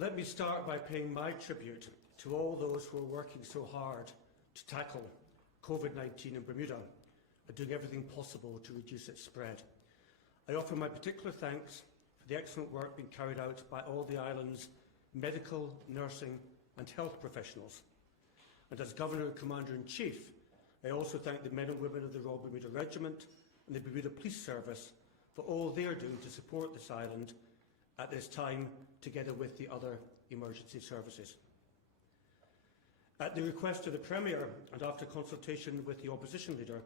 Let me start by paying my tribute to all those who are working so hard to tackle Covid-19 in Bermuda and doing everything possible to reduce its spread. I offer my particular thanks for the excellent work being carried out by all the island's medical, nursing and health professionals. And as Governor Commander-in-Chief, I also thank the men and women of the Royal Bermuda Regiment and the Bermuda Police Service for all they are doing to support this island at this time, together with the other emergency services. At the request of the Premier and after consultation with the Opposition Leader,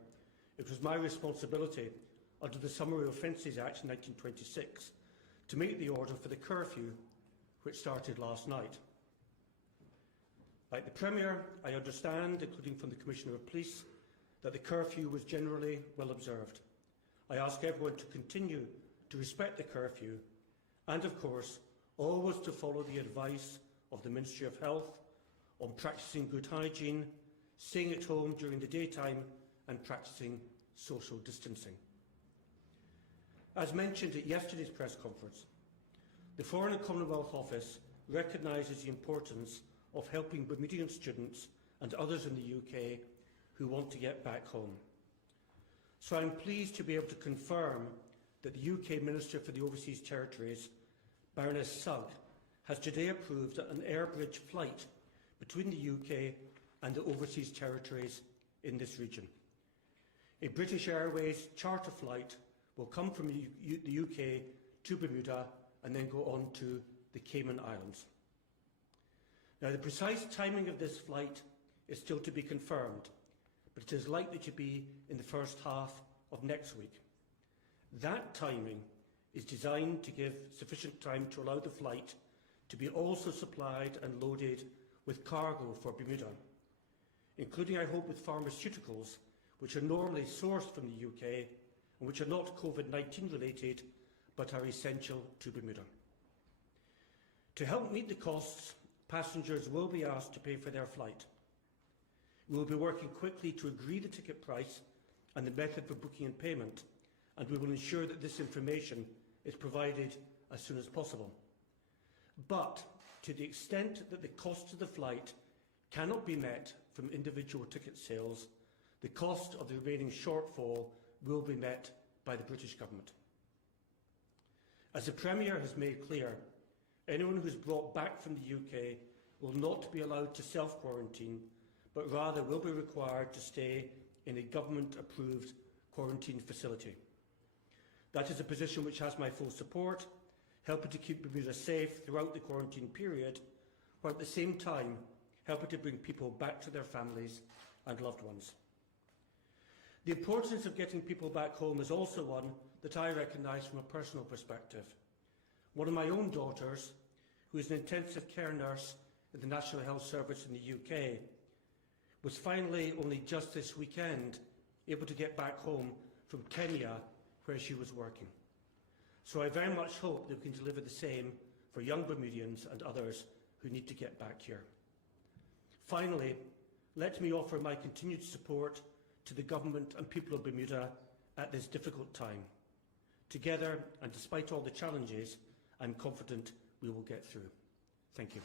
it was my responsibility under the Summary Offences Act 1926 to make the order for the curfew which started last night. Like the Premier, I understand, including from the Commissioner of Police, that the curfew was generally well observed. I ask everyone to continue to respect the curfew and, of course, always to follow the advice of the Ministry of Health on practising good hygiene, staying at home during the daytime and practising social distancing. As mentioned at yesterday's press conference, the Foreign and Commonwealth Office recognises the importance of helping Bermudian students and others in the UK who want to get back home. So I am pleased to be able to confirm that the UK Minister for the Overseas Territories, Baroness Sugg, has today approved an air bridge flight between the UK and the overseas territories in this region. A British Airways charter flight will come from the UK to Bermuda and then go on to the Cayman Islands. Now, the precise timing of this flight is still to be confirmed, but it is likely to be in the first half of next week. That timing is designed to give sufficient time to allow the flight to be also supplied and loaded with cargo for Bermuda, including, I hope, with pharmaceuticals, which are normally sourced from the UK and which are not Covid-19 related, but are essential to Bermuda. To help meet the costs, passengers will be asked to pay for their flight. We will be working quickly to agree the ticket price and the method for booking and payment, and we will ensure that this information is provided as soon as possible. But to the extent that the cost of the flight cannot be met from individual ticket sales, the cost of the remaining shortfall will be met by the British Government. As the Premier has made clear, anyone who is brought back from the UK will not be allowed to self-quarantine, but rather will be required to stay in a government-approved quarantine facility. That is a position which has my full support, helping to keep Bermuda safe throughout the quarantine period, while at the same time helping to bring people back to their families and loved ones. The importance of getting people back home is also one that I recognise from a personal perspective. One of my own daughters, who is an intensive care nurse in the National Health Service in the UK, was finally, only just this weekend, able to get back home from Kenya, where she was working. So I very much hope that we can deliver the same for young Bermudians and others who need to get back here. Finally, let me offer my continued support to the Government and people of Bermuda at this difficult time. Together, and despite all the challenges, I am confident we will get through. Thank you.